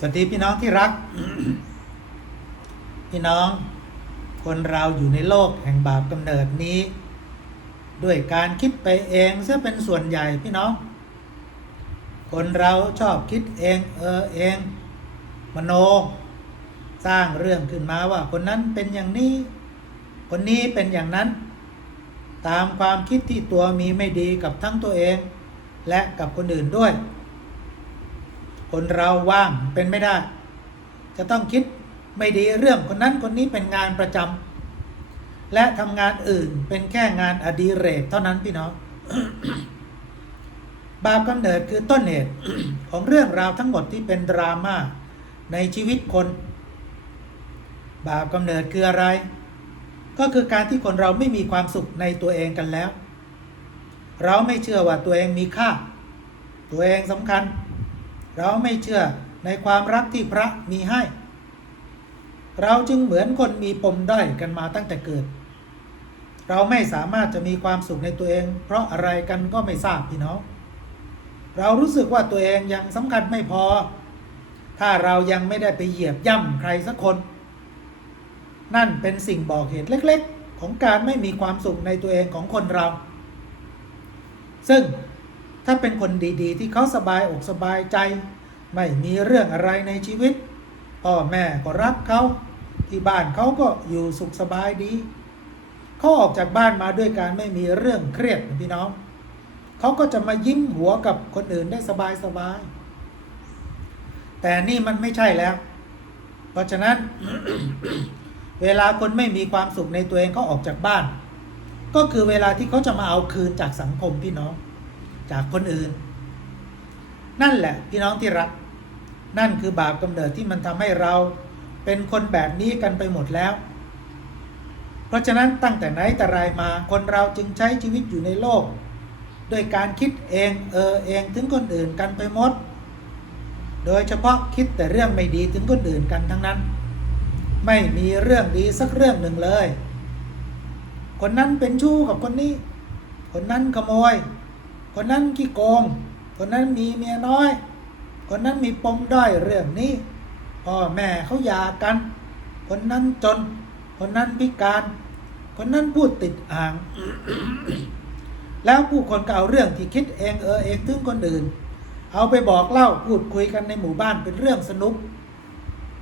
สวัสดีพี่น้องที่รัก พี่น้อง คนเราอยู่ในโลกแห่งบาปกำเนิดนี้ ด้วยการคิดไปเองซะเป็นส่วนใหญ่พี่น้อง คนเราชอบคิดเองเออเอง มโน สร้างเรื่องขึ้นมาว่าคนนั้นเป็นอย่างนี้ คนนี้เป็นอย่างนั้น ตามความคิดที่ตัวมีไม่ดีกับทั้งตัวเอง และกับคนอื่นด้วย คนเราว่างเป็นไม่ได้ จะต้องคิดไม่ดีเรื่องคนนั้นคนนี้เป็นงานประจำและทำงานอื่นเป็นแค่งานอดิเรกเท่านั้นพี่น้องบาปกำเนิดคือต้นเหตุของเรื่องราวทั้งหมดที่เป็นดราม่าในชีวิตคน บาปกำเนิดคืออะไร ก็คือการที่คนเราไม่มีความสุขในตัวเองกันแล้ว เราไม่เชื่อว่าตัวเองมีค่า ตัวเองสำคัญ เราไม่เชื่อในความรักที่พระมีให้ เราจึงเหมือนคนมีปมด้อยกันมาตั้งแต่เกิด เราไม่สามารถจะมีความสุขในตัวเอง เพราะอะไรกันก็ไม่ทราบพี่น้อง เรารู้สึกว่าตัวเองยังสำคัญไม่พอ ถ้าเรายังไม่ได้ไปเหยียบย่ำใครสักคน นั่นเป็นสิ่งบอกเหตุเล็ก ๆ ของการไม่มีความสุขในตัวเองของคนเรา ซึ่ง ถ้าเป็นคนดีๆ ที่เขาสบายอกสบายใจ ไม่มีเรื่องอะไรในชีวิตพ่อแม่ก็รักเขาที่บ้านเขาก็อยู่สุขสบายดีเขาออกจากบ้านมาด้วยการไม่มีเรื่องเครียดพี่น้องเขาก็จะมายิ้มหัวกับคนอื่นได้สบายสบายแต่นี่มันไม่ใช่แล้ว เพราะฉะนั้น เวลาคนไม่มีความสุขในตัวเองเขาออกจากบ้าน ก็คือเวลาที่เขาจะมาเอาคืนจากสังคมพี่น้อง จากคนอื่น นั่นแหละพี่น้องที่รัก นั่นคือบาปกำเนิดที่มันทำให้เราเป็นคนแบบนี้กันไปหมดแล้ว เพราะฉะนั้นตั้งแต่ไหนแต่ไรมาคนเราจึงใช้ชีวิตอยู่ในโลกด้วยการคิดเองเออเองถึงคนอื่นกันไปหมด โดยเฉพาะคิดแต่เรื่องไม่ดีถึงคนอื่นกันทั้งนั้น ไม่มีเรื่องดีสักเรื่องหนึ่งเลย คนนั้นเป็นชู้กับคนนี้ คนนั้นขโมย คนนั้นขี้โกง คนนั้นมีเมียน้อย คนนั้นมีปมด้อยเรื่องนี้ พ่อแม่เขาหย่ากัน คนนั้นจน คนนั้นพิการ คนนั้นพูดติดอ่าง แล้วผู้คนก็เอาเรื่องที่คิดเองเออเองถึงคนอื่น เอาไปบอกเล่าพูดคุยกันในหมู่บ้านเป็นเรื่องสนุก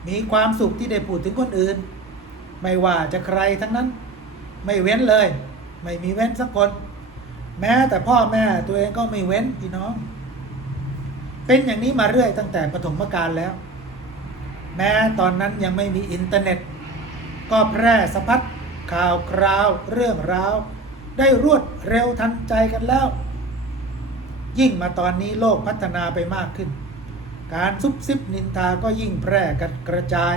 มีความสุขที่ได้พูดถึงคนอื่น ไม่ว่าจะใครทั้งนั้น ไม่เว้นเลย ไม่มีเว้นสักคน แม้แต่พ่อแม่ตัวเองก็ไม่เว้นพี่น้อง เป็นอย่างนี้มาเรื่อยตั้งแต่ปฐมกาลแล้ว แม้ตอนนั้นยังไม่มีอินเทอร์เน็ต ก็แพร่สะพัดข่าวคราวเรื่องราว ได้รวดเร็วทันใจกันแล้ว ยิ่งมาตอนนี้โลกพัฒนาไปมากขึ้น การซุบซิบนินทาก็ยิ่งแพร่กันกระจาย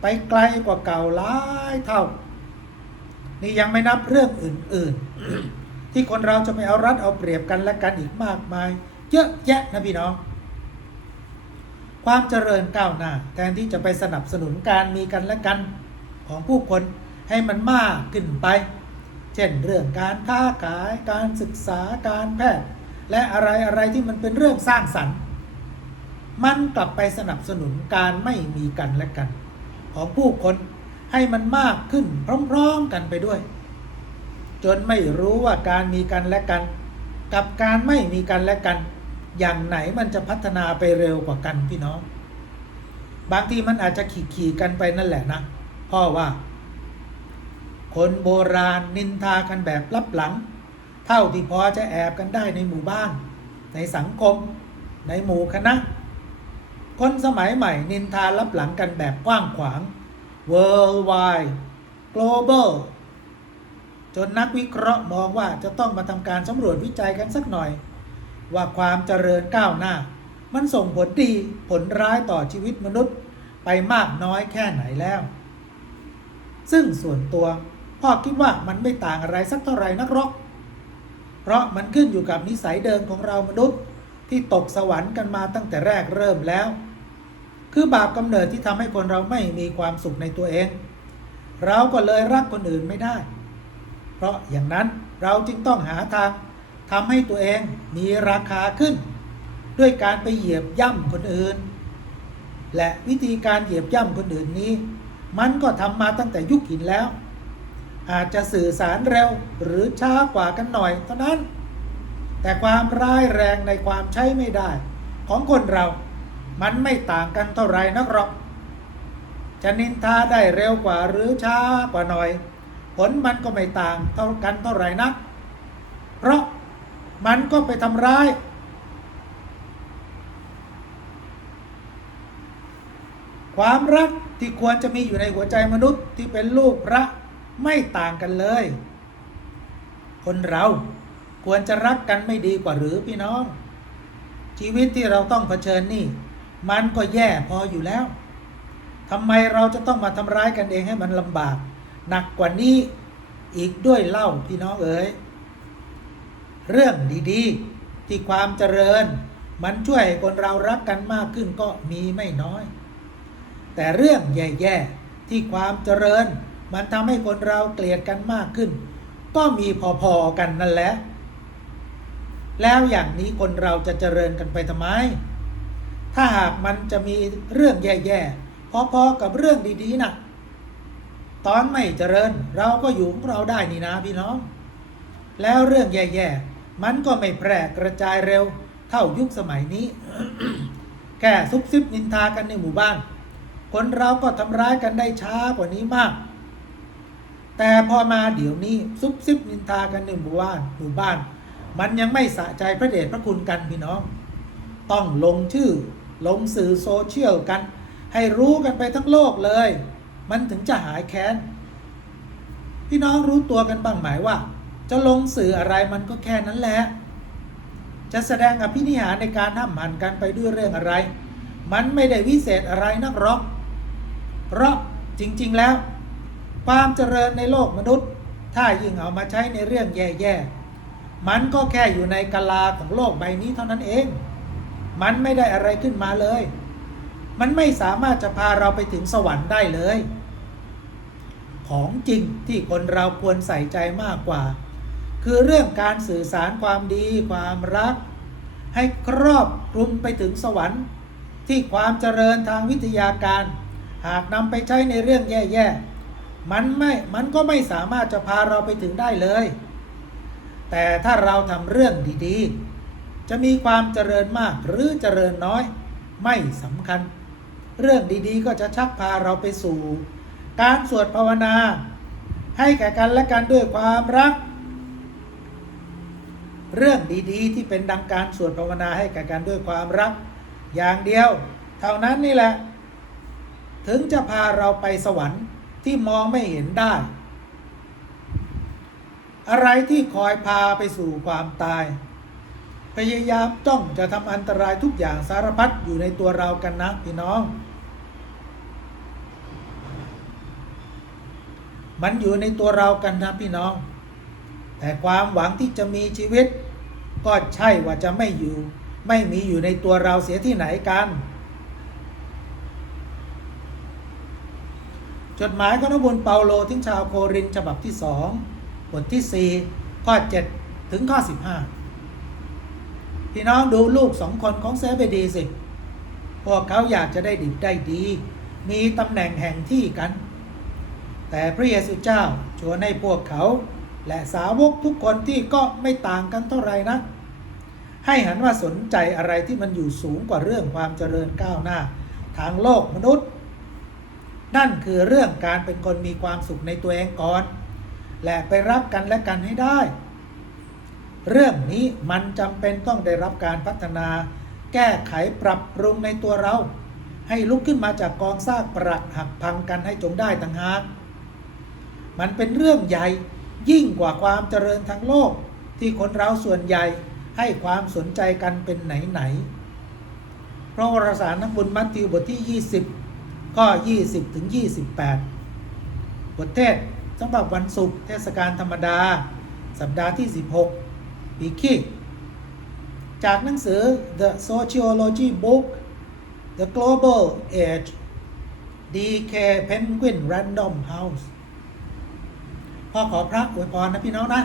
ไปไกลกว่าเก่าหลายเท่า นี่ยังไม่นับเรื่องอื่น ๆ ที่คนเราจะไปเอารัดเอาเปรียบกันและกันอีกมากมาย เยอะแยะนะพี่น้อง ความเจริญก้าวหน้า แทนที่จะไปสนับสนุนการมีกันและกันของผู้คนให้มันมากขึ้นไป เช่นเรื่องการค้าขาย การศึกษาการแพทย์ และอะไรอะไรที่มันเป็นเรื่องสร้างสรรค์ มันกลับไปสนับสนุนการไม่มีกันและกัน ของผู้คนให้มันมากขึ้นพร้อมๆกันไปด้วย จนไม่รู้ว่าการมีกันและกัน กับการไม่มีกันและกัน อย่างไหนมันจะพัฒนาไปเร็วกว่ากันพี่น้อง บางทีมันอาจจะขี่ขี่กันไปนั่นแหละนะพ่อว่า คนโบราณนินทากันแบบลับหลัง เท่าที่พอจะแอบกันได้ในหมู่บ้าน ในสังคม ในหมู่คณะคนสมัยใหม่นินทาลับหลังกันแบบกว้างขวาง worldwide global จนนักวิเคราะห์มองว่าจะต้องมาทำการสำรวจวิจัยกันสักหน่อย ว่าความเจริญก้าวหน้า มันส่งผลดีผลร้ายต่อชีวิตมนุษย์ไปมากน้อยแค่ไหนแล้ว ซึ่งส่วนตัวพ่อคิดว่ามันไม่ต่างอะไรสักเท่าไหร่นักหรอก เพราะมันขึ้นอยู่กับนิสัยเดิมของเรามนุษย์ ที่ตกสวรรค์กันมาตั้งแต่แรกเริ่มแล้ว คือบาปกำเนิดที่ทำให้คนเราไม่มีความสุขในตัวเอง เราก็เลยรักคนอื่นไม่ได้ เพราะอย่างนั้นเราจึงต้องหาทางทำให้ตัวเองมีราคาขึ้น ด้วยการไปเหยียบย่ำคนอื่น และวิธีการเหยียบย่ำคนอื่นนี้ มันก็ทำมาตั้งแต่ยุคหินแล้ว อาจจะสื่อสารเร็วหรือช้ากว่ากันหน่อยเท่านั้น แต่ความร้ายแรงในความใช้ไม่ได้ ของคนเรามันไม่ต่างกันเท่าไหรนักหรอกจะนินทาได้เร็วกว่าหรือช้ากว่าหน่อย ลมันก็ไม่ต่างเท่ากันเท่าไหร่นัก เพราะมันก็ไปทำร้าย ความรักที่ควรจะมีอยู่ในหัวใจมนุษย์ที่เป็นลูกพระไม่ต่างกันเลย คนเราควรจะรักกันไม่ดีกว่าหรือพี่น้อง ชีวิตที่เราต้องเผชิญนี่ มันก็แย่พออยู่แล้วทำไมเราจะต้องมาทำร้ายกันเองให้มันลำบาก หนักกว่านี้อีกด้วยเล่าพี่น้องเอ๋ยเรื่องดีๆ ที่ความเจริญ มันช่วยให้คนเรารักกันมากขึ้นก็มีไม่น้อย แต่เรื่องแย่ๆที่ความเจริญ มันทำให้คนเราเกลียดกันมากขึ้น ก็มีพอๆกันนั่นแหละ แล้วอย่างนี้คนเราจะเจริญกันไปทำไม ถ้าหากมันจะมีเรื่องแย่ๆพอๆกับเรื่องดีๆนะ ตอนไม่เจริญเราก็อยู่ของเราได้นี่นะพี่น้อง แล้วเรื่องแย่ๆ มันก็ไม่แพร่กระจายเร็วเท่ายุคสมัยนี้ แค่ซุบซิบนินทากันในหมู่บ้าน คนเราก็ทำร้ายกันได้ช้ากว่านี้มาก แต่พอมาเดี๋ยวนี้ซุบซิบนินทากันในหมู่บ้านหมู่บ้าน มันยังไม่สะใจพระเดชพระคุณกันพี่น้อง ต้องลงชื่อลงสื่อโซเชียลกัน ให้รู้กันไปทั้งโลกเลย มันถึงจะหายแค้น พี่น้องรู้ตัวกันบ้างไหมว่า จะลงสื่ออะไรมันก็แค่นั้นแหละ จะแสดงอภินิหารในการห้ามหันกันไปด้วยเรื่องอะไร มันไม่ได้วิเศษอะไรนักหรอก เพราะจริง ๆ แล้ว ความเจริญในโลกมนุษย์ ถ้ายิ่งเอามาใช้ในเรื่องแย่ๆ มันก็แค่อยู่ในกาลาของโลกใบนี้เท่านั้นเอง มันไม่ได้อะไรขึ้นมาเลยมันไม่สามารถจะพาเราไปถึงสวรรค์ได้เลย ของจริงที่คนเราควรใส่ใจมากกว่า คือเรื่องการสื่อสารความดี ความรัก ให้ครอบคลุมไปถึงสวรรค์ ที่ความเจริญทางวิทยาการ หากนำไปใช้ในเรื่องแย่ๆมันไม่มันก็ไม่สามารถจะพาเราไปถึงได้เลย แต่ถ้าเราทำเรื่องดีๆ จะมีความเจริญมากหรือเจริญน้อย ไม่สำคัญ เรื่องดีๆก็จะชักพาเราไปสู่ การสวดภาวนา ให้แก่กันและกันด้วยความรัก เรื่องดีๆ ที่เป็นดังการสวดภาวนาให้แก่กันด้วยความรัก อย่างเดียว เท่านั้นนี่แหละ ถึงจะพาเราไปสวรรค์ที่มองไม่เห็นได้ อะไรที่คอยพาไปสู่ความตาย พยายามจ้องจะทำอันตรายทุกอย่างสารพัดอยู่ในตัวเรากันนะพี่น้อง มันอยู่ในตัวเรากันนะพี่น้อง แต่ความหวังที่จะมีชีวิต ก็ใช่ว่าจะไม่อยู่ ไม่มีอยู่ในตัวเราเสียที่ไหนกัน จดหมายของนบุญเปาโลทิ้งชาวโครินฉบับที่สองบทที่สี่ข้อเจ็ดถึงข้อสิบห้าพี่น้องดูลูกสองคนของเซเบดีสิพวกเขาอยากจะได้ดิบได้ดี มีตำแหน่งแห่งที่กัน แต่พระเยซูเจ้าชวนให้พวกเขา และสาวกทุกคนที่ก็ไม่ต่างกันเท่าไหร่นะให้หันว่าสนใจอะไรที่มันอยู่สูงกว่าเรื่องความเจริญก้าวหน้า ทางโลกมนุษย์ นั่นคือเรื่องการเป็นคนมีความสุขในตัวเองก่อน และไปรักกันและกันให้ได้ เรื่องนี้มันจำเป็นต้องได้รับการพัฒนา แก้ไขปรับปรุงในตัวเรา ให้ลุกขึ้นมาจากกองซากปรักหักพังกันให้จงได้ต่างหาก มันเป็นเรื่องใหญ่ยิ่งกว่าความเจริญทางโลก ที่คนเราส่วนใหญ่ให้ความสนใจกันเป็นไหนๆพระวรสารนักบุญมัทธิวบทที่ 20 ข้อ 20 ถึง 28 บทเทศสำหรับวันศุกร์เทศกาลธรรมดา สัปดาห์ที่ 16 ปีคีจากหนังสือ The Sociology Book The Global Age D.K. Penguin Random House พ่อขอพระอวยพรนะพี่น้องนะ